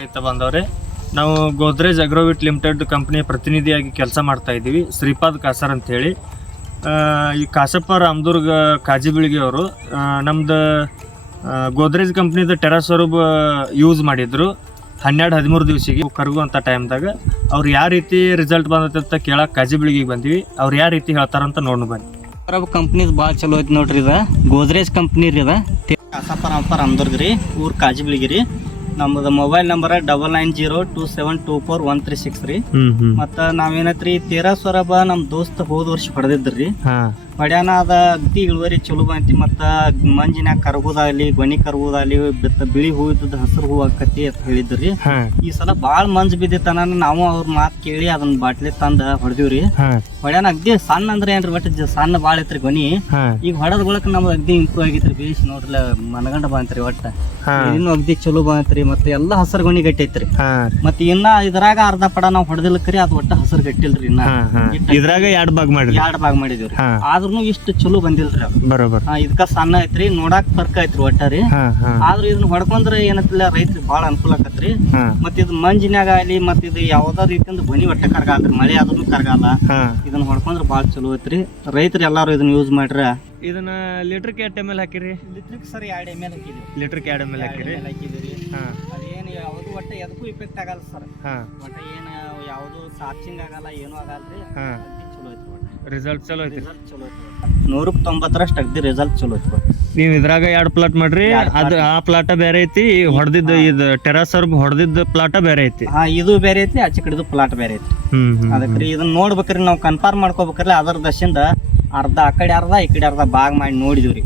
ರೈತ ಬಂದವ್ರೆ, ನಾವು ಗೋದ್ರೇಜ್ ಅಗ್ರೋವಿಟ್ ಲಿಮಿಟೆಡ್ ಕಂಪ್ನಿಯ ಪ್ರತಿನಿಧಿಯಾಗಿ ಕೆಲಸ ಮಾಡ್ತಾ ಇದ್ದೀವಿ. ಶ್ರೀಪಾದ್ ಕಾಸರ್ ಅಂತ ಹೇಳಿ. ಈ ಕಾಸಪ್ಪ ರಾಮದುರ್ಗ ಕಾಜಿಬಿಳಿಗೆ ಅವರು ನಮ್ದು ಗೋದ್ರೇಜ್ ಕಂಪ್ನಿದ ಟೆರಾಸೋರಬ್ ಯೂಸ್ ಮಾಡಿದ್ರು 12-13 ದಿವಸಿಗೆ ಕರಗುವಂಥ ಟೈಮ್ದಾಗ ಅವ್ರು ಯಾವ ರೀತಿ ರಿಸಲ್ಟ್ ಬಂದೈತೆ ಕೇಳಕ್ಕೆ ಕಾಜಿಬಿಳಿಗೆ ಬಂದಿವಿ. ಅವ್ರು ಯಾವ ರೀತಿ ಹೇಳ್ತಾರಂತ ನೋಡ್ ಬನ್ನಿ. ಕಂಪ್ನಿದ್ ಭಾಳ ಚಲೋ ಐತಿ ನೋಡ್ರಿ. ಇದು ಗೋದ್ರೇಜ್ ಕಂಪ್ನಿ ರೀ. ಇದು ಕಾಸಪ್ಪ ರಾಮದುರ್ಗ ರೀ, ಊರು ಕಾಜಿಬಿಳಿಗೆ ರೀ. ನಮ್ಮದು ಮೊಬೈಲ್ ನಂಬರ್ 9902724136 ರೀ. ಮತ್ತು ನಾವೇನೈತ್ರಿ ಟೆರಾಸೋರಬ್ ನಮ್ಮ ದೋಸ್ತ ಹೋದ ವರ್ಷ ಹೊಡೆದಿದ್ರಿ. ಹೊಡ್ಯಾನ ಅದ ಅಗ್ದಿ ಇಳುವರಿ ಚಲೋ ಬಂತಿ. ಮತ್ತು ಮಂಜಿನಾಗ ಕರಗೋದಾಗಲಿ, ಗೊನಿ ಕರಗೋದಾಗಲಿ, ಬಿಳಿ ಹೂ ಇದ್ದದ್ದು ಹಸಿರು ಹೂ ಆಕತಿ ಅಂತ ಹೇಳಿದ್ರಿ. ಈ ಸಲ ಭಾಳ ಮಂಜು ಬಿದ್ದಿತ್ತನ ನಾವು ಅವ್ರ ಮಾತು ಕೇಳಿ ಅದನ್ನ ಬಾಟ್ಲಿ ತಂದ ಹೊಡೆದಿವ್ರಿ. ಹೊಡ್ಯಾನ ಅಗ್ದಿ ಸಣ್ಣ ಅಂದ್ರೆ ಏನ್ರಿ, ಬಟ್ ಸಣ್ಣ ಭಾಳ ಐತ್ರಿ ಗೊನಿ. ಈಗ ಹೊಡೆದ ಬಳಕ ನಮ್ದು ಅಗ್ದಿ ಇಂಪ್ರೂವ್ ಆಗೈತ್ರಿ. ಬೇಸ್ ನೋಡ್ರಲ್ಲ ಮನಗಂಡ ಬಂತ್ರಿ. ಒಟ್ಟ ಇನ್ನು ಅಗ್ದಿ ಚಲೋ ಬಂತ್ರಿ. ಮತ್ತೆ ಎಲ್ಲಾ ಹಸರು ಗೊನಿ ಗಟ್ಟಿ ಐತ್ರಿ. ಮತ್ತೆ ಇನ್ನ ಇದ್ರಾಗ ಅರ್ಧ ಪಡ ನಾವ್ ಹೊಡೆದಿಲ್ಲಕ್ರಿ, ಅದು ಒಟ್ಟ ಹಸರು ಗಟ್ಟಿಲ್ರಿ. ಇನ್ನ ಇದ್ರಾಗ 2 ಭಾಗ ಮಾಡಿದಿವ್ರಿ. ಆದ್ರೂ ಇಷ್ಟು ಚಲೋ ಬಂದಿಲ್ರಿ. ಬರೋಬರ್ ಇದಕ್ಕ ಸಣ್ಣ ಐತ್ರಿ, ನೋಡಾಕ್ ಫರ್ಕ್ ಐತ್ರಿ ಒಟ್ಟಾರಿ. ಆದ್ರ ಇದನ್ನ ಹೊಡ್ಕೊಂಡ್ರ ಏನತ್ತಿಲ್ಲ ರೈತರಿಗೆ ಬಾಳ ಅನುಕೂಲ ಆಕತ್ರಿ. ಮತ್ ಇದು ಮಂಜಿನಾಗ ಆಗ್ಲಿ, ಮತ್ ಇದು ಯಾವ್ದೋ ರೀತಿಯಿಂದ ಬನಿ ಒಟ್ಟ ಕರ್ಗಾಲ್ರಿ, ಮಳೆ ಆದ್ರೂ ಕರ್ಗಾಲ. ಇದನ್ನ ಹೊಡ್ಕೊಂಡ್ರ ಬಾಳ ಚಲೋ ಐತ್ರಿ. ರೈತರು ಎಲ್ಲಾರು ಇದನ್ನ ಯೂಸ್ ಮಾಡ್ರ. ಇದನ್ನ ಲೀಟರ್ಗೆ 2 ml ಹಾಕಿರಿ? ಲೀಟರ್ಗೆ ಸರಿ 2 ml ಹಾಕಿದ್ರಿ. ಲೀಟರ್ಗೆ 2 ml ಹಾಕಿರಿ? ಅದೇನು ಯಾವ್ದು ಒಟ್ಟ ಎದಕ್ಕೂ ಇಫೆಕ್ಟ್ ಆಗಲ್ಲ ಸರ್. ಒಟ್ಟ ಏನು ಯಾವ್ದು ಸಾಚಿಂಗ್ ಆಗಲ್ಲ, ಏನು ಆಗಲ್ರಿ. ಚಲೋ ಐತ್ರಿ. ರಿಸಲ್ಟ್ ಚಲೋ ಐತಿ. 100ಕ್ಕೆ 90ರಷ್ಟು ಅಗ್ದಿ ರಿಸಲ್ಟ್ ಚಲೋ ಐತಿ. ನೀವು ಇದ್ರಾಗ 2 ಪ್ಲಾಟ್ ಮಾಡ್ರಿ. ಅದು ಆ ಪ್ಲಾಟ ಬೇರೆ ಐತಿ, ಹೊಡೆದಿದ್ದು ಇದು ಟೆರಾಸೋರಬ್ ಹೊಡೆದಿದ್ದ ಪ್ಲಾಟ ಬೇರೆ ಐತಿ. ಇದು ಬೇರೆ ಐತಿ, ಆಚೆ ಕಡೆದು ಪ್ಲಾಟ್ ಬೇರೆ ಐತಿ. ಅದಕ್ರಿ ಇದನ್ನ ನೋಡ್ಬೇಕ್ರಿ, ನಾವು ಕನ್ಫರ್ಮ್ ಮಾಡ್ಕೋಬೇಕ್ರಿ. ಅದರ ದಶಿಂದ ಅರ್ಧ ಆ ಕಡೆ ಅರ್ಧ ಈ ಕಡೆ ಅರ್ಧ ಭಾಗ ಮಾಡಿ ನೋಡಿದಿವ್ರಿ.